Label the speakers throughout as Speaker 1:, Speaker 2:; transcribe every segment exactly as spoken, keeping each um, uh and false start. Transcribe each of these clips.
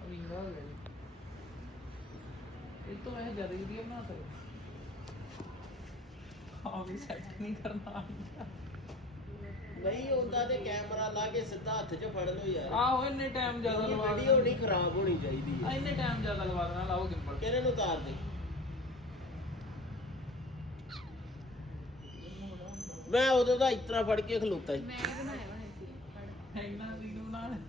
Speaker 1: ਮਹਿੰਗਾ ਹੋ ਗਿਆ ਇਹ ਤੋਂ ਇਹ ਜ਼ਿਆਦਾ ਵਧੀਆ ਬਣਾ ਸਕਦੇ ਹਾਂ ਵੀ ਸੈੱਟ ਨਹੀਂ ਕਰਨਾ
Speaker 2: ਨਹੀਂ ਹੁੰਦਾ ਤੇ ਕੈਮਰਾ ਲਾ ਕੇ ਸਿੱਧਾ ਹੱਥ 'ਚ ਫੜ ਲਓ ਯਾਰ
Speaker 1: ਆਹੋ ਇੰਨੇ ਟਾਈਮ ਜ਼ਿਆਦਾ ਲਵਾ
Speaker 2: ਵੀਡੀਓ ਨਹੀਂ ਖਰਾਬ ਹੋਣੀ ਚਾਹੀਦੀ ਹੈ
Speaker 1: ਇੰਨੇ ਟਾਈਮ ਜ਼ਿਆਦਾ ਲਵਾ ਦੇਣਾ ਲਾਓ ਗਿੰਬਲ
Speaker 2: ਕਿਹਨੇ ਨੂੰ ਉਤਾਰ ਦੇ ਮੈਂ ਉਦੋਂ ਦਾ ਇਤਰਾ ਫੜ ਕੇ ਖਲੋਤਾ ਸੀ
Speaker 3: ਮੈਂ ਬਣਾਇਆ ਹੋਣਾ ਸੀ
Speaker 1: ਇੰਨਾ ਵੀਡੀਓ ਬਣਾ ਲੈ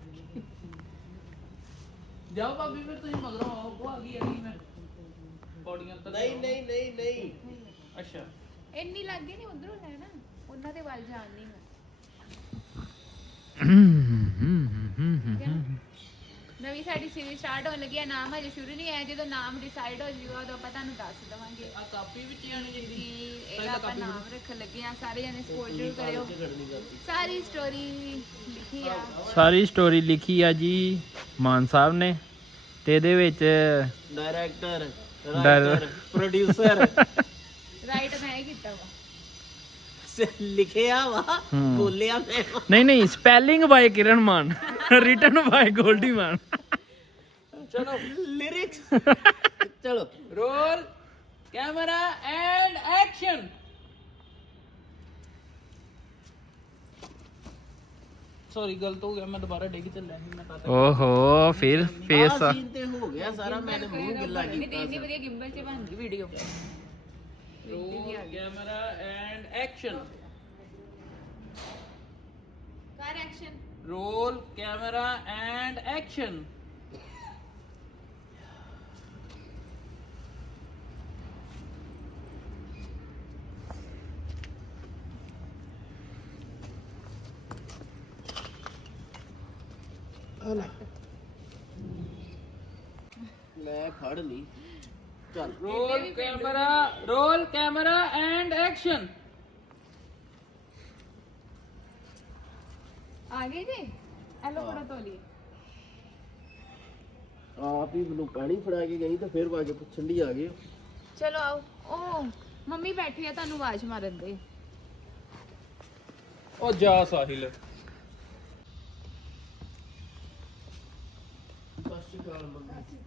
Speaker 1: ਜਾਓ ਭਾਬੀ ਫਿਰ ਤੁਸੀਂ ਮਗਰੋਂ ਆਓ ਉਹ ਆ ਗਈ ਅੜੀ ਮੈਂ ਬੋਡੀਆਂ ਤਾਂ
Speaker 2: ਨਹੀਂ ਨਹੀਂ ਨਹੀਂ ਨਹੀਂ
Speaker 1: ਅੱਛਾ
Speaker 3: ਇੰਨੀ ਲੱਗੇ ਨਹੀਂ ਉਧਰੋਂ ਲੈਣਾ ਉਹਨਾਂ ਦੇ ਵੱਲ ਜਾਣ ਨਹੀਂ ਮੈਂ ਨਵੀਂ ਸਾਡੀ ਸੀਰੀਜ਼ ਸਟਾਰਟ ਹੋਣ ਲੱਗੀ ਹੈ ਨਾਮ ਹਜੇ ਸ਼ੁਰੂ ਨਹੀਂ ਹੈ ਜਦੋਂ ਨਾਮ ਡਿਸਾਈਡ ਹੋ ਜਾਊਗਾ ਉਦੋਂ ਆਪਾਂ ਤੁਹਾਨੂੰ ਦੱਸ ਦਵਾਂਗੇ
Speaker 1: ਆ ਕਾਪੀ ਵਿੱਚ ਹੀ ਆਣੀ
Speaker 3: ਕਿ
Speaker 1: ਚਾਹੀਦੀ
Speaker 3: ਇਹਦਾ ਆਪਾਂ ਨਾਮ ਰੱਖਣ ਲੱਗੇ ਆ ਸਾਰੇ ਜਣੇ ਸਪੋਰਟ ਜ਼ਰੂਰ ਕਰਿਓ ਸਾਰੀ ਸਟੋਰੀ ਲਿਖੀ ਆ
Speaker 4: ਸਾਰੀ ਸਟੋਰੀ ਲਿਖੀ ਆ ਜੀ ਮਾਨ ਸਾਹਿਬ ਨੇ ਤੇ ਇਹਦੇ ਵਿੱਚ
Speaker 2: ਡਾਇਰੈਕਟਰ
Speaker 4: ਡਾਇਰ-
Speaker 2: ਰਾਈਟਰ ਪ੍ਰੋਡਿਊਸਰ
Speaker 3: ਰਾਈਟ ਮੈਂ ਹੀ ਕੀਤਾ ਵਾ
Speaker 2: ਲਿਖਿਆ ਵਾ
Speaker 4: ਹੂੰ।
Speaker 2: ਬੋਲਿਆ ਮੈਂ
Speaker 4: ਨਹੀਂ ਨਹੀਂ spelling by Kiran Maan written by Goldy Maan
Speaker 1: ਚਲੋ
Speaker 2: ਲਿਰਿਕਸ ਚਲੋ
Speaker 1: roll camera and action sorry ਗਲਤ ਹੋ ਗਿਆ ਮੈਂ ਦੁਬਾਰਾ ਡਿੱਗ ਚੱਲਿਆ ਸੀ ਮੈਂ ਤਾਂ
Speaker 4: ਓਹੋ ਫਿਰ ਫੇਸ
Speaker 2: ਆਹ ਸੀਨ ਤੇ ਹੋ ਗਿਆ ਸਾਰਾ ਮੈंने ਮੂੰਹ ਗਿੱਲਾ
Speaker 3: ਨਹੀਂ ਤੇ
Speaker 2: ਕੀਤਾ
Speaker 3: ਇੰਨੀ ਵਧੀਆ ਗਿੰਬਲ 'ਚ ਬਣ ਗਈ video
Speaker 1: roll camera and action
Speaker 3: ਕਰ action
Speaker 1: roll camera and action
Speaker 2: ਲੈ ਫੜ ਲਈ ਚੱਲ
Speaker 1: roll camera roll camera and action
Speaker 3: ਆ ਗਏ ਜੀ ਐਲੋ ਬੜਾ ਤੋਲੀ
Speaker 2: ਆਪ ਹੀ ਮੈਨੂੰ ਪਾਣੀ ਫੜਾ ਕੇ ਗਈ ਤੇ ਫਿਰ ਬਾਅਦ ਪੁੱਛਣ ਦੀ ਆ ਗਏ
Speaker 3: ਚਲੋ ਆਓ ਉਹ ਮੰਮੀ ਬੈਠੀ ਆ ਤੁਹਾਨੂੰ ਆਵਾਜ਼ ਮਾਰਨ ਦੇ
Speaker 1: ਉਹ ਜਾ ਸਾਹਿਲ
Speaker 2: ਸਤਿ ਸ਼੍ਰੀ ਅਕਾਲ ਮੰਮੀ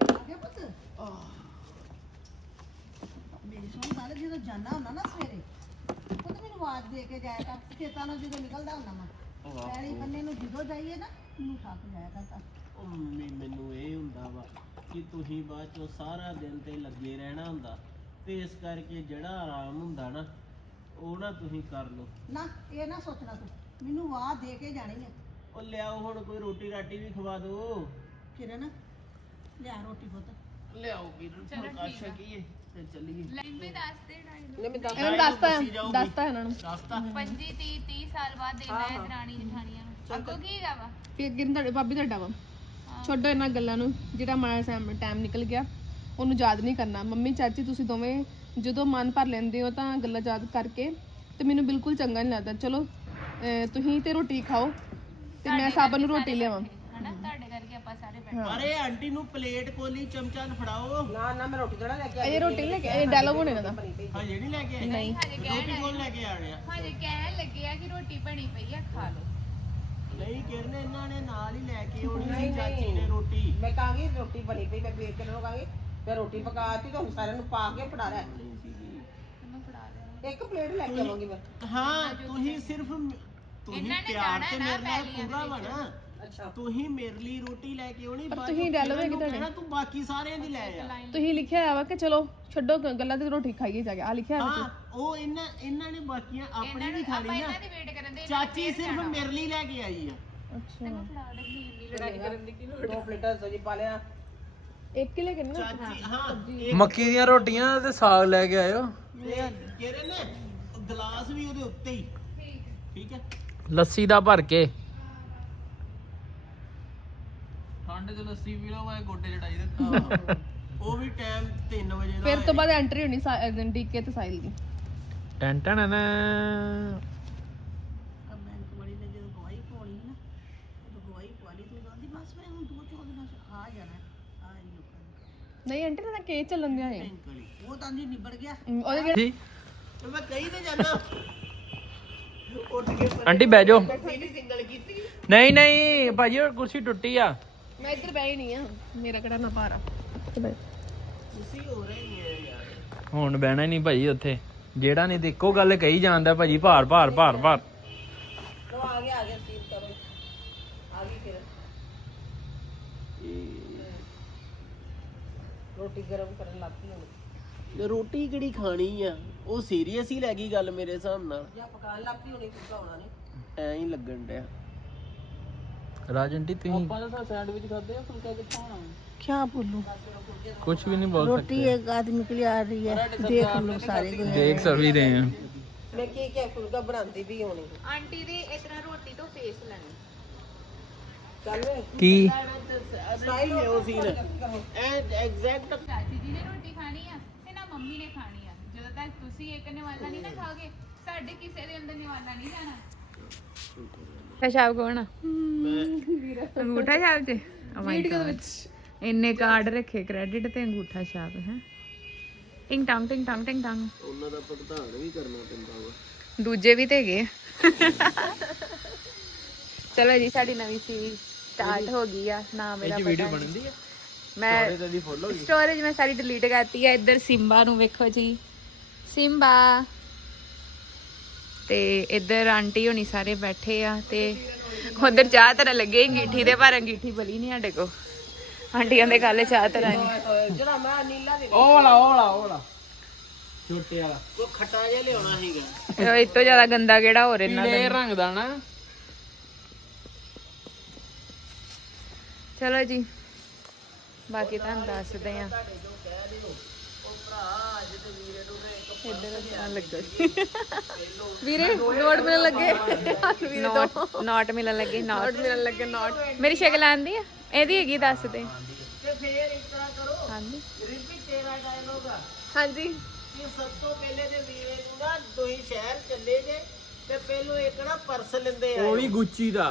Speaker 5: ਮੇਰੀ ਸੁਣ ਗੱਲ ਜਦੋਂ ਜਾਣਾ ਹੁੰਦਾ ਨਾ ਸਵੇਰੇ ਉਹ ਤਾਂ ਮੈਨੂੰ ਆਵਾਜ਼ ਦੇ ਕੇ ਜਾਇਆ ਕਰ ਖੇਤਾਂ ਨੂੰ ਜਦੋਂ ਨਿਕਲਦਾ ਹੁੰਦਾ ਮੈਂ ਪੈਲੀ ਬੰਨੇ ਨੂੰ ਜਦੋਂ ਜਾਈਏ ਨਾ ਮੈਨੂੰ ਥੱਕ ਜਾਇਆ ਕਰ
Speaker 2: ਉਹ ਮੰਮੀ ਮੈਨੂੰ ਇਹ ਹੁੰਦਾ ਵਾ ਕਿ ਤੁਸੀਂ ਬਾਅਦ ਚੋਂ ਸਾਰਾ ਦਿਨ ਤੇ ਲੱਗੇ ਰਹਿਣਾ ਹੁੰਦਾ ਤੇ ਇਸ ਕਰਕੇ ਜਿਹੜਾ ਆਰਾਮ ਹੁੰਦਾ ਨਾ ਉਹ ਨਾ ਤੁਸੀਂ ਕਰ ਲਓ
Speaker 5: ਨਾ ਇਹ ਨਾ ਸੋਚਣਾ ਤੂੰ ਮੈਨੂੰ ਆਵਾਜ਼ ਦੇ ਕੇ ਜਾਣੀ ਹੈ
Speaker 2: ਉਹ ਲਿਆਓ ਹੁਣ ਕੋਈ ਰੋਟੀ ਰਾਟੀ ਵੀ ਖਵਾ ਦਿਓ
Speaker 5: ਕਿਰਨ ਲਿਆ ਰੋਟੀ ਪੁੱਤ
Speaker 2: ਲਿਆਓ ਵੀਰ
Speaker 3: ਚਲੋ
Speaker 2: ਫੁਲਕਾ
Speaker 3: ਠੀਕ ਆ।
Speaker 2: ਛਕੀਏ ਤੇ ਚੱਲੀਏ
Speaker 3: ਲੰਬੀ ਦੱਸ ਦੇ ਡਾਇਲੋਗ
Speaker 2: ਇਹਨਾਂ ਨੂੰ ਦੱਸਤਾ ਦੱਸਤਾ
Speaker 4: ਇਹਨਾਂ ਨੂੰ
Speaker 2: ਦੱਸਤਾ
Speaker 3: ਪੰਜੀ ਤੀਹ ਤੀਹ ਸਾਲ ਬਾਅਦ ਦੇਣਾ ਹੈ ਦਰਾਣੀ ਜਠਾਣੀਆਂ ਨੂੰ ਅੱਗੋਂ ਕੀ ਹੈਗਾ ਵਾ
Speaker 6: ਫਿਰ ਅੱਗੇ ਤੁਹਾਡੇ ਭਾਬੀ ਤੁਹਾਡਾ ਵਾ ਛੱਡੋ ਇਹਨਾਂ ਗੱਲਾਂ ਨੂੰ ਜਿਹੜਾ ਮਾੜਾ ਟਾਈਮ ਨਿਕਲ ਗਿਆ ਉਹਨੂੰ ਯਾਦ ਨਹੀਂ ਕਰਨਾ ਮੰਮੀ ਚਾਚੀ ਤੁਸੀਂ ਦੋਵੇਂ ਜਦੋਂ ਮਨ ਭਰ ਲੈਂਦੇ ਹੋ ਤਾਂ ਗੱਲਾਂ ਯਾਦ ਕਰਕੇ ਤੇ ਮੈਨੂੰ ਬਿਲਕੁਲ ਚੰਗਾ ਨਹੀਂ ਲੱਗਦਾ ਚਲੋ ਅਹ ਤੁਸੀਂ ਤੇ ਰੋਟੀ ਖਾਓ ਤੇ ਮੈਂ ਸਾਬਨ ਨੂੰ ਰੋਟੀ ਲਿਆਵਾਂ
Speaker 3: ਹਨਾ ਤੁਹਾਡੇ ਕਰਕੇ ਆਪਾਂ ਸਾਰੇ ਬੈਠੇ
Speaker 2: ਅਰੇ ਆਂਟੀ ਨੂੰ ਪਲੇਟ ਕੋਲੀ ਚਮਚਾ ਫੜਾਓ
Speaker 6: ਇਹ ਰੋਟੀ ਲੈ ਕੇ ਇਹ ਡਾਇਲੋਗ ਹੋਣੇ ਇਹਨਾਂ ਦਾ
Speaker 2: ਹਜੇ ਨਹੀਂ ਲੈ ਕੇ ਆਏ
Speaker 3: ਨਹੀਂ ਹਜੇ ਕਹਿਣ
Speaker 2: ਰੋਟੀ ਕੋਲ ਲੈ ਕੇ ਆ ਰਹੇ ਆ
Speaker 3: ਹਜੇ ਕਹਿਣ ਲੱਗੇ ਆ ਕਿ ਰੋਟੀ ਬਣੀ ਪਈ ਆ ਖਾ ਲਓ
Speaker 2: ਨਹੀਂ ਕਿਰਨ ਇਹਨਾਂ ਨੇ ਨਾਲ ਹੀ ਲੈ ਕੇ ਆਉਣੀ ਸੀ ਚਾਚੀ ਨੇ ਰੋਟੀ
Speaker 7: ਮੈਂ ਕਹਾਂਗੀ ਰੋਟੀ ਬਣੀ ਪਈ ਮੈਂ ਵੇਖ ਕੇ ਲਵਾਂਗੀ ਮੈਂ ਰੋਟੀ ਪਕਾਤੀ ਤੁਹਾਨੂੰ ਸਾਰਿਆਂ ਨੂੰ ਪਾ ਕੇ ਫੜਾ ਲਿਆ
Speaker 3: ਤੁਹਾਨੂੰ ਫੜਾ ਦੇਣਾ
Speaker 7: ਇੱਕ ਪਲੇਟ ਲੈ ਕੇ ਆਵਾਂਗੀ ਮੈਂ
Speaker 2: ਹਾਂ ਤੁਸੀਂ ਸਿਰਫ ਤੁਸੀਂ
Speaker 3: ਇਹਨਾਂ ਨੇ
Speaker 2: ਪਿਆਰ
Speaker 3: ਜਾਣਾ
Speaker 2: ਤੇ
Speaker 3: ਨਾ
Speaker 2: ਮੇਰੇ ਨਾਲ
Speaker 3: ਪਹਿਲੀਆਂ
Speaker 2: ਪੂਰਾ
Speaker 3: ਦੇ
Speaker 2: ਵਾ
Speaker 3: ਵਿੱਚ।
Speaker 2: ਨਾ
Speaker 7: ਅੱਛਾ
Speaker 2: ਤੁਸੀਂ ਮੇਰੇ ਲਈ ਰੋਟੀ ਲੈ ਕੇ ਆਉਣੀ
Speaker 6: ਪਰ
Speaker 2: ਬਾਅਦ
Speaker 6: ਤੁਸੀਂ
Speaker 2: ਚੋਂ
Speaker 6: dialogue
Speaker 2: ਕਿਰਨ ਨੂੰ
Speaker 6: ਹੈਗੀ
Speaker 2: ਕਹਿਣਾ ਤੂੰ ਬਾਕੀ ਸਾਰਿਆਂ ਦੀ ਲੈ ਆ
Speaker 6: ਤੁਸੀਂ ਲਿਖਿਆ ਹੋਇਆ ਵਾ ਕਿ ਚਲੋ ਛੱਡੋ ਗ- ਗੱਲਾਂ ਤੇ ਰੋਟੀ ਖਾਈਏ ਜਾ ਕੇ ਆ ਲਿਖਿਆ ਹੋਇਆ
Speaker 2: ਹਾਂ ਉਹ ਇਹਨਾਂ ਇਹਨਾਂ ਨੇ ਬਾਕੀਆਂ ਆਪਣੀ
Speaker 3: ਇਹਨਾਂ
Speaker 2: ਵੀ
Speaker 3: ਨੂੰ
Speaker 2: ਖਾ
Speaker 3: ਆਪਾਂ
Speaker 2: ਲਈ ਨਾ
Speaker 3: ਇਹਨਾਂ ਦੀ ਵੇਟ ਕਰਨ ਦੇ
Speaker 2: ਚਾਚੀ ਸਿਰਫ ਮੇਰੇ ਲਈ ਲੈ ਕੇ ਆਈ ਆ
Speaker 6: ਅੱਛਾ
Speaker 3: ਫੜਾ ਦੇ ਇੰਨੀ ਲੜਾਈ ਕਰਨ ਦੀ ਕੀ ਲੋੜ
Speaker 7: ਦੋ ਪਲੇਟਾਂ ਸਜੀ ਪਾ ਲਿਆ
Speaker 6: ਇੱਕ ਹੀ ਲੈ ਕੇ ਨਾ
Speaker 2: ਚਾਚੀ ਹਾਂ ਇਹ
Speaker 4: ਮੱਕੀ ਦੀਆਂ ਰੋਟੀਆਂ ਤੇ ਸਾਗ ਲੈ ਕੇ ਆਇਓ
Speaker 2: ਕਿਰਨ ਗਲਾਸ ਵੀ ਉਹਦੇ ਉੱਤੇ ਹੀ ਠੀਕ ਹੈ
Speaker 4: ਲੱਸੀ ਦਾ ਭਰ ਕੇ
Speaker 1: ਠੰਡ ਚ ਲੱਸੀ ਪੀ ਲਓ ਮੈਂ ਗੋਡੇ ਚੜਾਈ ਰੱਖਾ
Speaker 2: ਉਹ ਵੀ ਟਾਈਮ ਤਿੰਨ ਵਜੇ ਦਾ
Speaker 6: ਫਿਰ ਤੋਂ ਬਾਅਦ ਐਂਟਰੀ ਹੋਣੀ ਡੀਕੇ ਤੇ ਸਾਈਲ ਦੀ
Speaker 4: ਟੈਨ ਟਨ ਨਾ
Speaker 5: ਬੈਂਕ ਵਾਲੀ ਨੇ ਜਦੋਂ ਗਵਾਹੀ ਪਾਉਣੀ ਸੀ ਨਾ ਉਦੋਂ ਗਵਾਹੀ ਪਾ ਲਈ ਤੂੰ ਕਹਿੰਦੀ ਬਸ ਮੈਂ ਹੁਣ ਦੋ ਚੌਦ ਦਿਨਾਂ ਚ ਆ ਜਾਣਾ ਆ ਹੀ ਲੋਕਾਂ ਨੇ
Speaker 6: ਨਹੀਂ ਆਂਟੀ ਨਾ ਕੇਸ ਚੱਲਣ ਦਿਆ ਹੈ
Speaker 2: ਬੈਂਕ ਵਾਲੀ
Speaker 5: ਉਹ ਤਾਂ ਜੀ ਨਿਬੜ ਗਿਆ
Speaker 6: ਉਹਦੇ ਜਿਹੜੇ
Speaker 4: ਜੀ
Speaker 2: ਤੇ ਮੈਂ ਕਹੀ ਤੇ ਜਾਣਾ ਉੱਠ ਕੇ
Speaker 4: ਆਂਟੀ ਬਹਿ ਜਾਓ
Speaker 2: ਪਹਿਲੀ ਸਿੰਗਲ ਕੀਤੀ
Speaker 4: ਨਹੀਂ ਨਹੀਂ ਭਾਜੀ ਉਹ ਕੁਰਸੀ ਟੁੱਟੀ ਆ
Speaker 6: ਮੈਂ ਇੱਧਰ ਬਹਿ ਨਹੀਂ ਆ, ਮੇਰਾ ਕਿਹੜਾ ਨਾ ਭਾਰਾ।
Speaker 2: ਤੁਸੀਂ ਹੋ ਰਹੇ ਨਹੀਂ ਆ ਯਾਰ।
Speaker 4: ਹੁਣ ਬਹਿਣਾ ਹੀ ਨਹੀਂ ਭਾਈ ਉੱਥੇ, ਜਿਹੜਾ ਨਹੀਂ ਤੇ ਇੱਕੋ ਗੱਲ ਕਹੀ ਜਾਂਦਾ ਭਾਜੀ, ਭਾਰ ਭਾਰ ਭਾਰ ਭਾਰ।
Speaker 7: ਚਲੋ ਆ ਗਿਆ ਆ ਗਿਆ ਸੀਨ ਕਰੋ ਆ ਗਈ ਫਿਰ ਰੋਟੀ ਗਰਮ ਕਰਨ ਲੱਗ ਪਈ ਹੁਣ
Speaker 2: ਰੋਟੀ ਕਿਹੜੀ ਖਾਣੀ ਆ, ਉਹ ਸੀਰੀਅਸ ਹੀ ਲੈ ਗਈ ਗੱਲ ਮੇਰੇ ਹਿਸਾਬ ਨਾਲ।
Speaker 7: ਜਾਂ ਪਕਾਉਣ ਲੱਗ ਪਈ ਹੋਣੀ ਕੁਝ ਹੋਣਾ ਨਹੀਂ
Speaker 2: ਐਂ ਹੀ ਲੱਗਣ ਡਿਆ।
Speaker 4: ਰਾਜੰਟੀ ਤੁਸੀਂ
Speaker 1: ਆਪਾਂ ਤਾਂ ਸੈਂਡਵਿਚ ਖਾਦੇ ਆ, ਫੁਲਕਾ ਕਿੱਥੋਂ ਆਉਣਾ?
Speaker 5: क्या बोलूं?
Speaker 4: ਕੁਝ ਵੀ ਨਹੀਂ ਬੋਲ
Speaker 5: रोटी
Speaker 4: सकते,
Speaker 5: एक आदमी के लिए आ रही है, देख लो सारे को।
Speaker 4: ਦੇਖ ਸਭ ਹੀ ਰਹੇ ਹਾਂ।
Speaker 7: ਮੈਂ ਕੀ ਕੀ ਫੁਲਕਾ ਬਣਾਉਂਦੀ ਵੀ ਹੋਣੀ
Speaker 3: ਆਂਟੀ ਦੇ ਇਤਨਾ ਰੋਟੀ ਤੋਂ ਫੇਸ ਲੈਣੀ।
Speaker 7: ਚੱਲ ਵੇ
Speaker 4: ਕੀ
Speaker 2: ਸਹੀ ਹੈ ਉਹ ਸੀਨ ਐ ਐਗਜ਼ੈਕਟ।
Speaker 3: ਚਾਚੀ ਜੀ ਨੇ ਰੋਟੀ ਖਾਣੀ ਆ ਤੇ ਨਾ ਮੰਮੀ ਨੇ ਖਾਣੀ ਆ। ਜਦੋਂ ਤੱਕ ਤੁਸੀਂ ਇੱਕ ਨਿਵਾਲਾ ਨਹੀਂ ਨਾ ਖਾਓਗੇ, ਸਾਡੇ ਕਿਸੇ ਦੇ ਅੰਦਰ ਨਿਵਾਲਾ ਨਹੀਂ ਜਾਣਾ। ਸ਼ਾਬ ਕੌਣ ਆ? ਅੰਗੂਠਾ ਛਾਪ ਤੇ ਵੀਡੀਓ ਦੇ ਵਿੱਚ ਇੰਨੇ ਕਾਰਡ ਰੱਖੇ ਕ੍ਰੈਡਿਟ ਤੇ ਅੰਗੂਠਾ ਛਾਪ ਹੈ। ਟਿੰਗ ਟੰਗ ਟਿੰਗ ਟੰਗ ਟਿੰਗ ਟੰਗ।
Speaker 2: ਉਹਨਾਂ ਦਾ ਭੁਗਤਾਨ ਵੀ ਕਰਨਾ ਪੈਂਦਾ ਵਾ।
Speaker 3: ਦੂਜੇ ਵੀ ਤੇ ਹੈਗੇ। ਚਲੋ ਜੀ ਸਾਡੀ ਨਵੀਂ ਸੀਰੀਜ਼ ਸਟਾਰਟ ਹੋ ਗਈ ਆ। ਨਾਮ ਮੇਰਾ ਪਤਾ ਵੀਡੀਓ ਬਣਦੀ ਆ। ਮੈਂ ਸਟੋਰੇਜ ਮੈਂ ਸਾਰੀ ਡਿਲੀਟ ਕਰਤੀ ਆ। ਇੱਧਰ ਸਿੰਬਾ ਨੂੰ ਵੇਖੋ ਜੀ, ਸਿੰਬਾ ਤੇ ਇੱਧਰ ਆਂਟੀ ਹੋਣੀ ਸਾਰੇ ਬੈਠੇ ਆ ਤੇ ਉਧਰ ਚਾਹ ਤਰ੍ਹਾਂ ਲੱਗੇ ਅੰਗੀਠੀ ਦੇ, ਪਰ ਅੰਗੀਠੀ ਬਲੀ ਨਹੀਂ ਸਾਡੇ ਕੋ। ਆਂਟੀਆਂ ਦੇ ਕੱਲ ਚਾਹ ਤਰ੍ਹਾਂ ਨਹੀਂ।
Speaker 7: ਜਿਹੜਾ ਮੈਂ ਨੀਲਾ ਦੇ
Speaker 1: ਉਹ ਵਾਲਾ ਉਹ ਵਾਲਾ ਉਹ ਵਾਲਾ ਛੋਟੇ ਵਾਲਾ
Speaker 2: ਉਹ ਖੱਟਾ ਜਿਹਾ ਲਿਆਉਣਾ ਸੀਗਾ।
Speaker 3: ਇਹ ਤੋਂ ਜ਼ਿਆਦਾ ਗੰਦਾ ਕਿਹੜਾ ਹੋਰ ਇਹਨਾਂ
Speaker 1: ਪੀਲੇ
Speaker 3: ਦਾ।
Speaker 1: ਰੰਗ ਦਾ ਨਾ।
Speaker 3: ਚਲੋ ਜੀ ਬਾਕੀ ਤੁਹਾਨੂੰ ਦੱਸਦੇ ਆ।
Speaker 6: ਵੀਰੇ ਨੋਟ ਮਿਲਣ ਲੱਗੇ, ਵੀਰੇ
Speaker 3: ਨੋਟ ਨੋਟ ਮਿਲਣ ਲੱਗੇ। ਨੋਟ
Speaker 6: ਨੋਟ ਮਿਲਣ ਲੱਗੇ ਨੋਟ।
Speaker 3: ਮੇਰੀ ਸ਼ਕਲ ਆਂਦੀ ਆ? ਇਹਦੀ ਹੈਗੀ ਦੱਸ ਦੇ।
Speaker 2: ਤੇ ਫੇਰ ਇਸ ਤਰ੍ਹਾਂ ਕਰੋ,
Speaker 3: ਹਾਂਜੀ
Speaker 2: ਰਿਪੀ ਤੇਰਾ ਡਾਇਲੋਗ ਆ
Speaker 6: ਹਾਂਜੀ
Speaker 2: ਕਿ ਸਭ ਤੋਂ ਪਹਿਲੇ ਤੇ ਵੀਰੇ ਨੂੰ ਨਾ ਤੁਸੀਂ ਸ਼ਹਿਰ ਚੱਲੇ ਜੇ ਤੇ ਪਹਿਲੋਂ ਇੱਕ ਨਾ ਪਰਸ ਲੈਂਦੇ ਆ।
Speaker 4: ਉਹ ਵੀ ਗੁੱਚੀ ਦਾ।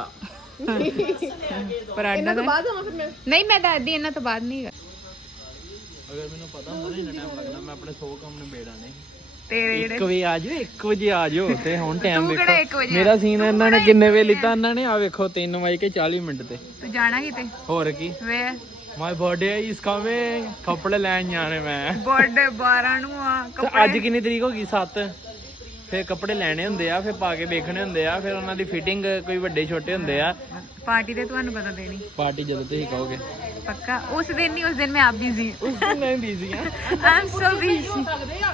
Speaker 3: ਪਰ
Speaker 6: ਇਹਨਾਂ ਤੋਂ ਬਾਅਦ ਆਵਾਂ ਫਿਰ ਮੈਂ।
Speaker 3: ਨਹੀਂ ਮੈਂ ਦੱਸਦੀ ਇਹਨਾਂ ਤੋਂ ਬਾਅਦ ਨਹੀਂ ਹੈਗਾ।
Speaker 4: ਅਗਰ ਮੈਨੂੰ ਪਤਾ ਹੁੰਦਾ ਇੰਨਾ ਟਾਈਮ ਲੱਗਣਾ, ਮੈਂ ਆਪਣੇ ਸੌ ਕੰਮ ਨਿਬੇੜਾ ਨਹੀਂ।
Speaker 3: ਤੇਰੇ
Speaker 4: ਇੱਕ
Speaker 3: ਜਿਹੜੇ
Speaker 4: ਵਜੇ ਆ ਜਾਓ, ਇੱਕ ਵਜੇ ਆ ਜਾਓ ਤੇ ਹੁਣ ਟਾਈਮ
Speaker 3: ਤੂੰ ਕਿਹੜਾ ਇੱਕ
Speaker 4: ਵੇਖੋ।
Speaker 3: ਵਜੇ
Speaker 4: ਮੇਰਾ ਸੀਨ ਇਹਨਾਂ ਨੇ ਕਿੰਨੇ ਵੇ ਲਿੱਤਾ ਇਹਨਾਂ ਨੇ, ਆ ਵੇਖੋ ਤਿੰਨ ਵਜੇ ਕੇ ਚਾਲੀ ਮਿੰਟ ਤੇ।
Speaker 3: ਤੂੰ ਜਾਣਾ ਕਿਤੇ?
Speaker 4: ਹੋਰ ਕੀ,
Speaker 3: ਵੇ
Speaker 4: ਮਾਈ ਬਰਥਡੇ ਇਜ਼ ਕਮਿੰਗ, ਕੱਪੜੇ ਲੈਣ ਜਾਣੇ ਮੈਂ।
Speaker 3: ਬਰਥਡੇ ਬਾਰਾਂ ਨੂੰ ਆ।
Speaker 4: ਤੇ
Speaker 3: ਕੱਪੜੇ
Speaker 4: ਅੱਜ ਕਿੰਨੀ ਤਰੀਕ ਹੋ ਗਈ? ਸੱਤ। ਫਿਰ ਕੱਪੜੇ ਲੈਣੇ ਹੁੰਦੇ ਆ, ਫਿਰ ਪਾ ਕੇ ਵੇਖਣੇ ਹੁੰਦੇ ਆ, ਫਿਰ ਉਹਨਾਂ ਦੀ ਫਿਟਿੰਗ ਕੋਈ ਵੱਡੇ ਛੋਟੇ ਹੁੰਦੇ ਆ।
Speaker 3: ਪਾਰਟੀ ਤੇ ਤੁਹਾਨੂੰ ਪਤਾ ਦੇਣੀ
Speaker 4: ਪਾਰਟੀ ਜਦੋਂ ਤੁਸੀਂ ਕਹੋਗੇ।
Speaker 3: ਪੱਕਾ। ਉਸ ਦਿਨ ਨਹੀਂ, ਉਸ ਦਿਨ ਮੈਂ ਆਪ ਬਿਜ਼ੀ ਹਾਂ।
Speaker 4: ਉਸ ਦਿਨ ਮੈਂ ਬਿਜ਼ੀ ਆ।
Speaker 3: I am so busy.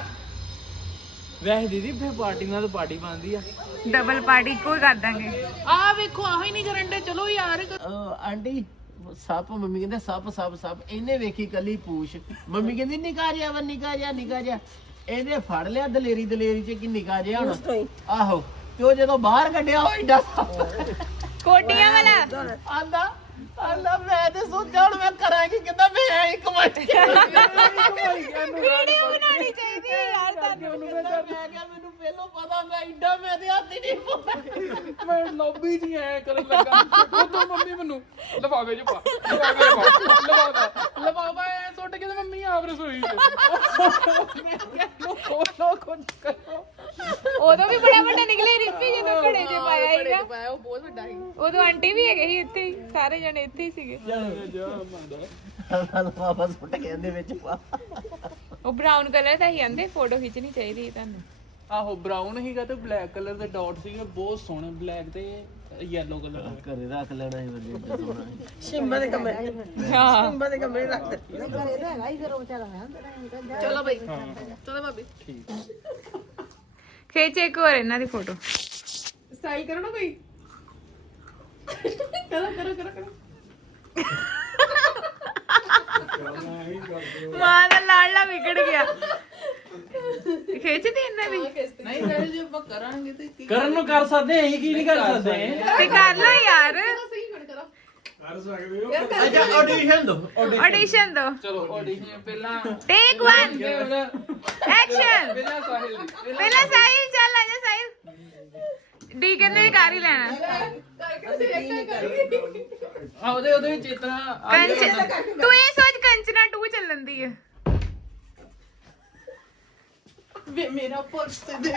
Speaker 4: ਵੈਸੇ ਦੀਦੀ ਫਿਰ ਪਾਰਟੀ ਨਾਲ ਤਾਂ ਪਾਰਟੀ ਬਣਦੀ ਆ।
Speaker 3: ਡਬਲ ਪਾਰਟੀ ਕੋਈ ਕਰ ਦਾਂਗੇ।
Speaker 1: ਆ ਵੇਖੋ ਆਹ ਹੀ ਨਹੀਂ ਕਰਨ ਦੇ। ਚਲੋ ਯਾਰ
Speaker 2: ਅਹ ਆਂਟੀ ਸੱਪ, ਮੰਮੀ ਕਹਿੰਦੇ ਸੱਪ ਸੱਪ ਸੱਪ। ਇਹਨੇ ਵੇਖੀ ਕੱਲੀ ਪੂਛ, ਮੰਮੀ ਕਹਿੰਦੀ ਨਿਕਾ ਜਿਹਾ ਵਾ, ਨਿਕਾ ਜਿਹਾ ਨਿਕਾ ਜਿਹਾ। ਇਹਨੇ ਫੜ ਲਿਆ ਦਲੇਰੀ ਦਲੇਰੀ ਚ ਕਿ ਨਿਕਾ ਜਿਹਾ ਹੋਣਾ। ਆਹੋ, ਤੇ ਉਹ ਜਦੋਂ ਬਾਹਰ ਕੱਢਿਆ ਉਹ ਏਡਾ
Speaker 3: ਕੋਟੀਆਂ ਵਾਲਾ
Speaker 2: ਆਂਦਾ ਆਂਦਾ ਮੈਂ ਤੇ ਸੋਚਿਆ ਹੁਣ ਮੈਂ ਕਰਾਂਗੀ ਕਿੱਦਾਂ, ਮੈਂ ਐਂ ਕਮਾਈ
Speaker 3: ਵੀਡੀਓ ਬਣਾਉਣੀ ਚਾਹੀਦੀ ਹੈ ਯਾਰ ਤੁਹਾਨੂੰ।
Speaker 2: ਮੈਂ ਕਿਹਾ ਮੈਨੂੰ ਪਹਿਲੋਂ ਪਤਾ, ਮੈਂ ਏਡਾ ਮੈਂ ਤੇ ਹੱਥ ਹੀ ਨਹੀਂ ਪਾਉਂਦਾ।
Speaker 1: ਮੈਂ ਲੌਬੀ ਜੀ ਐ ਕਰਨ ਲੱਗਾ, ਉਦੋਂ ਮੰਮੀ ਮੈਨੂੰ ਲਫਾਵੇ ਚ ਪਾ ਲਫਾਵੇ ਚ ਪਾ ਲਫਾਵਾ ਲਫਾਵਾ ਐ ਸੁੱਟ ਕੇ ਤੇ ਮੰਮੀ ਆਪ ਰਸੋਈ ਚ। ਮੈਂ ਕਿਹਾ ਲੋ ਖੋਲੋ ਕੁਝ ਕਰੋ।
Speaker 3: ਉਦੋਂ ਵੀ ਬੜਾ ਵੱਡਾ ਨਿਕਲੇ ਰਿੱਪੀ ਜਦੋਂ ਘੜੇ 'ਚ ਪਾਇਆ ਸੀਗਾ।
Speaker 6: ਪਾਇਆ ਉਹ ਬਹੁਤ ਵੱਡਾ ਸੀ।
Speaker 3: ਉਦੋਂ ਆਂਟੀ ਵੀ ਹੈਗੇ ਸੀ ਇੱਥੇ ਹੀ, ਸਾਰੇ ਜਣੇ ਇੱਥੇ ਹੀ ਸੀਗੇ।
Speaker 2: ਵਾਪਸ ਸੁੱਟ ਕੇ ਇਹਦੇ ਵਿੱਚ ਪਾ।
Speaker 3: ਉਹ ਬਰਾਊਨ ਕਲਰ ਦਾ ਹੀ ਆਂਦੇ, ਫੋਟੋ ਖਿੱਚਣੀ ਚਾਹੀਦੀ ਹੈ ਤੁਹਾਨੂੰ।
Speaker 1: ਆਹੋ ਬਰਾਊਨ ਹੀਗਾ ਤੇ ਬਲੈਕ ਕਲਰ ਦੇ ਡਾਟ ਸੀਗੇ, ਬਹੁਤ ਸੋਹਣੇ ਬਲੈਕ ਤੇ ਯੈਲੋ ਕਲਰ ਦੇ।
Speaker 2: ਘਰੇ ਰੱਖ ਲੈਣਾ ਸੀ ਵਧੀਆ ਏਡਾ ਸੋਹਣਾ।
Speaker 7: ਸ਼ਿੰਬਾ ਦੇ ਕਮਰੇ
Speaker 3: ਹਾਂ
Speaker 7: ਸ਼ਿੰਬਾ ਦੇ ਕਮਰੇ ਰੱਖ ਦੇ
Speaker 5: ਘਰੇ ਤਾਂ ਹੈਗਾ ਹੀ ਫਿਰ ਉਹ ਵਿਚਾਰਾ ਹੈ ਅੰਦਰ।
Speaker 6: ਚਲੋ ਬਈ ਚਲੋ ਭਾਬੀ
Speaker 3: ਖਿੱਚ ਇੱਕ ਹੋਰ ਇਹਨਾਂ ਦੀ ਫੋਟੋ।
Speaker 6: ਸਟਾਈਲ ਕਰੋ ਨਾ ਕੋਈ। ਕਰੋ ਕਰੋ ਕਰੋ ਕਰੋ।
Speaker 3: ਮਾਂ ਦਾ ਲਾਡਲਾ ਵਿਗੜ ਗਿਆ। ਖਿੱਚਦੀ ਇਹਨਾਂ ਦੀ
Speaker 1: ਨਹੀਂ ਵੈਸੇ ਜੇ ਆਪਾਂ ਕਰਾਂਗੇ ਤੇ ਕੀ
Speaker 4: ਕਰਨ ਨੂੰ ਕਰ ਸਕਦੇ, ਅਸੀਂ ਕੀ ਨਹੀਂ ਕਰ ਸਕਦੇ।
Speaker 3: ਤੇ ਕਰ ਲਓ ਯਾਰ,
Speaker 6: ਸਹੀ ਹੁਣ ਕਰੋ।
Speaker 2: ਅੱਛਾ ਆਡੀਸ਼ਨ ਦੋ।
Speaker 3: ਆਡੀਸ਼ਨ ਦੋ।
Speaker 1: ਚਲੋ ਆਡੀਸ਼ਨ ਪਹਿਲਾਂ
Speaker 3: ਟੇਕ ਵਨ
Speaker 1: ਪਹਿਲਾਂ
Speaker 3: ਐਕਸ਼ਨ।
Speaker 1: ਪਹਿਲਾਂ ਸਾਹਿਲ ਦੀ
Speaker 3: ਪਹਿਲਾਂ ਸਾਹਿਲ, ਚੱਲ ਆ ਜਾ ਸਾਹਿਲ। ਡੀ ਕਹਿੰਦੇ ਕਰ ਹੀ ਲੈਣਾ।
Speaker 1: ਆ ਉਹਦੇ ਉਹਦੇ ਵਿੱਚ ਇਤਨਾ
Speaker 3: ਕੰਚ ਤੂੰ ਇਹ ਸੋਚ ਕੰਚਨਾ ਟੂ ਚੱਲਣ ਦੀ ਹੈ।
Speaker 1: ਵੇ ਮੇਰਾ ਪਰਸ ਤੇ ਦੇ।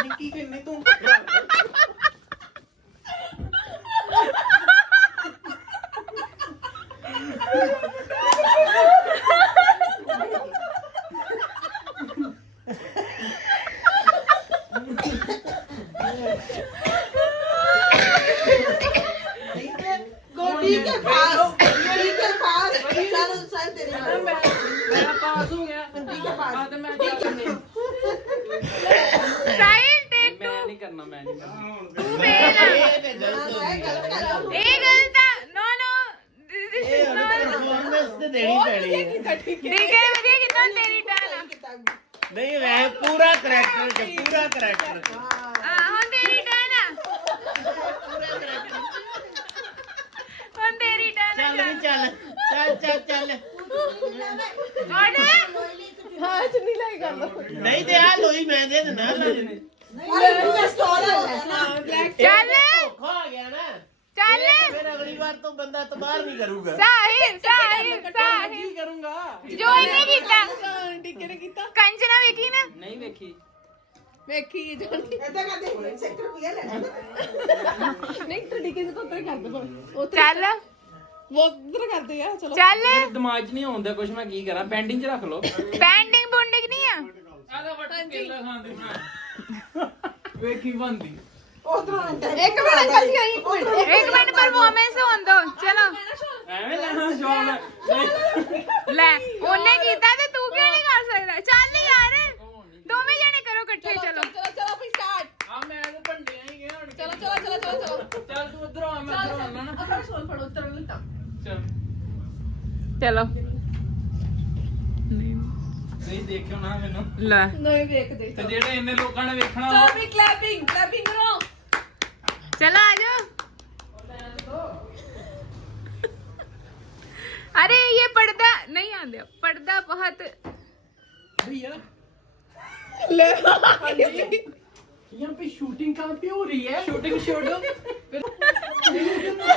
Speaker 2: ਕੀ ਕਹਿੰਦੀ ਤੂੰ
Speaker 5: ਗੋਡੀ ਕੇ ਪਾਸ ਗੋਡੀ ਕੇ ਪਾਸ ਚਲ ਸਾਲ ਤੇਰੇ
Speaker 1: ਮੈਂ ਮੇਰਾ ਪਾਸ ਹੋ ਗਿਆ
Speaker 5: ਗੋਡੀ ਕੇ ਪਾਸ
Speaker 1: ਆ ਤੇ ਮੈਂ ਕੀ ਕਰਨੀ
Speaker 3: ਸਾਹਿਲ ਟੇਕ
Speaker 1: ਮੈਂ ਨਹੀਂ ਕਰਨਾ ਮੈਂ ਨਹੀਂ ਕਰਨਾ
Speaker 3: ਤੂੰ ਫੇਲ
Speaker 2: ਇਹ ਤੇ ਗਲਤ ਹੋ ਗਈ
Speaker 3: ਇਹ ਗਲਤ ਆ ਨੋ ਨੋ ਦਿਸ
Speaker 2: ਇਹ
Speaker 3: ਇਜ਼
Speaker 2: ਹੁਣ
Speaker 3: ਨੋਟ
Speaker 2: ਪਰਫਾਰਮੈਂਸ ਤੇ ਦੇਣੀ ਪੈਣੀ ਹੈ
Speaker 3: ਠੀਕ ਹੈ ਵਧੀਆ ਕਿੰਨਾ ਤੇਰੀ ਟਰਨ ਆ
Speaker 2: ਨਹੀਂ ਮੈਂ ਪੂਰਾ ਕਰੈਕਟਰ ਚ ਪੂਰਾ ਕਰੈਕਟਰ
Speaker 3: ਆ ਹੁਣ ਤੇਰੀ ਟਰਨ ਆ ਹੁਣ ਤੇਰੀ ਟਰਨ
Speaker 2: ਚੱਲ ਵੀ ਚੱਲ ਚੱਲ ਚੱਲ ਚੱਲ
Speaker 3: ਹੁਣ
Speaker 6: ਹਾਂ ਚੁੰਨੀ ਲਾਈ ਕਰ ਲਓ
Speaker 2: ਨਹੀਂ ਤੇ ਆ ਲੋਈ ਮੈਂ ਦੇ ਦਿੰਦਾ
Speaker 5: ਨਹੀਂ ਤੂੰ ਸਟੋਰ ਹੈ ਨਾ
Speaker 3: ਚੱਲ
Speaker 2: ਧੋਖਾ ਆ ਗਿਆ ਨਾ
Speaker 3: ਚੱਲ
Speaker 2: ਫਿਰ ਅਗਲੀ ਵਾਰ ਤੋਂ ਬੰਦਾ ਤਬਾਰ ਨਹੀਂ ਕਰੂਗਾ
Speaker 3: ਸਾਹਿਲ ਸਾਹਿਲ ਸਾਹਿਲ
Speaker 1: ਕਰੂੰਗਾ
Speaker 3: ਜੋ ਇਹਨੇ ਕੀਤਾ
Speaker 6: ਟਿੱਕੇ ਨੇ ਕੀਤਾ
Speaker 3: ਕੰਚਨਾ ਵੇਖੀ ਨਾ
Speaker 1: ਨਹੀਂ ਵੇਖੀ
Speaker 6: ਵੇਖੀ ਜਾਣੀ
Speaker 5: ਇਦਾਂ ਕਰਦੇ ਸੈਕਟਰ ਰੁਪਿਆ ਲੈ
Speaker 6: ਨਹੀਂ ਟਿੱਕੇ ਦੇ ਤੋਂ ਉੱਤੇ ਕਰ ਦੋ ਉੱਥੇ
Speaker 3: ਚੱਲ
Speaker 6: ਉਹ ਉਧਰ ਕਰਦੇ ਆ ਚਲੋ
Speaker 3: ਚੱਲ
Speaker 1: ਮੇਰੇ ਦਿਮਾਗ 'ਚ ਨਹੀਂ ਆਉਂਦਾ ਕੁਝ ਮੈਂ ਕੀ ਕਰਾਂ ਪੈਂਡਿੰਗ 'ਚ ਰੱਖ ਲਓ
Speaker 3: ਪੈਂਡਿੰਗ ਬੁੰਡਿੰਗ ਨਹੀਂ ਆ
Speaker 1: ਆਦਾ ਵੱਟ ਕੇਲਾ ਖਾਂਦੀ ਬਣਾ ਵੇਖੀ ਬੰਦੀ
Speaker 5: ਉਧਰੋਂ
Speaker 6: ਇੱਕ ਮਿੰਟ ਅੰਕਲ ਜੀ ਆਈ ਇੱਕ ਮਿੰਟ
Speaker 3: ਇੱਕ ਮਿੰਟ ਪਰਫਾਰਮੈਂਸ ਹੋਣ ਦੋ ਚਲੋ
Speaker 1: ਐਵੇਂ ਲੈਣਾ ਸ਼ੌਕ
Speaker 3: ਲੈ ਉਹਨੇ ਕੀਤਾ ਤੇ ਤੂੰ ਕਿਉਂ ਨਹੀਂ ਕਰ ਸਕਦਾ ਚੱਲ ਯਾਰ ਦੋਵੇਂ ਜਣੇ ਕਰੋ ਇਕੱਠੇ ਚਲੋ
Speaker 6: ਚਲੋ ਚਲੋ ਵੀ ਸਟਾਰਟ
Speaker 1: ਆ ਮੈਂ ਤਾਂ ਭੰਡਿਆ ਹੀ ਗਿਆ ਹੁਣ
Speaker 6: ਚਲੋ ਚਲੋ ਚਲੋ ਚਲੋ ਚਲੋ
Speaker 1: ਚੱਲ ਤੂੰ ਉਧਰੋਂ ਆ ਮੈਂ ਉਧਰੋਂ ਆਉਣਾ ਨਾ
Speaker 6: ਅਖੜ ਛੋਲ ਫੜੋ ਉੱਤਰ ਲਿੱਤਾ
Speaker 1: ਚੱਲ
Speaker 3: ਚਲੋ
Speaker 1: ਨਹੀਂ ਦੇਖਿਓ ਨਾ ਮੈਨੂੰ
Speaker 3: ਲੈ
Speaker 6: ਨਹੀਂ ਵੇਖਦੇ
Speaker 1: ਤੇ ਜਿਹੜੇ ਇੰਨੇ ਲੋਕਾਂ ਨੇ ਵੇਖਣਾ
Speaker 6: ਚਲੋ ਵੀ ਕਲੈਪਿੰਗ ਕਲੈਪਿੰਗ ਕਰੋ
Speaker 3: चलो आ जाओ अरे ये पर्दा नहीं आंदे पर्दा बहुत
Speaker 1: भैया
Speaker 6: ले
Speaker 1: यहाँ पे शूटिंग कहाँ पे हो रही है शूटिंग छोड़ो